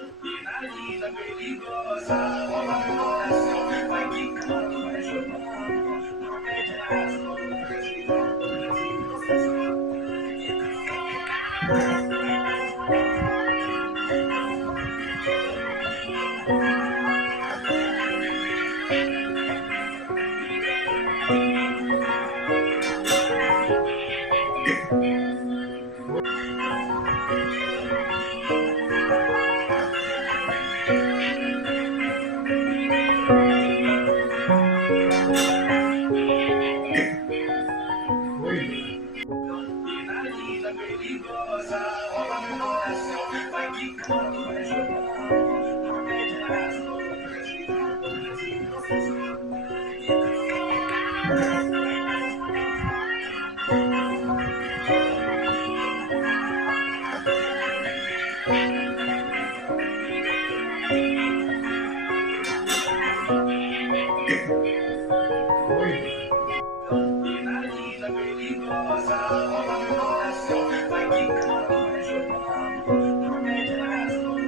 Finaliza perigosa, rouba meu coração, vai quicando, vai jogando, não pede razão, finaliza perigosa, rouba meu coração, vai quicando, vai jogando, não pede razão, finaliza perigosa, rouba meu coração, vai quicando, vai jogando, não pede razão,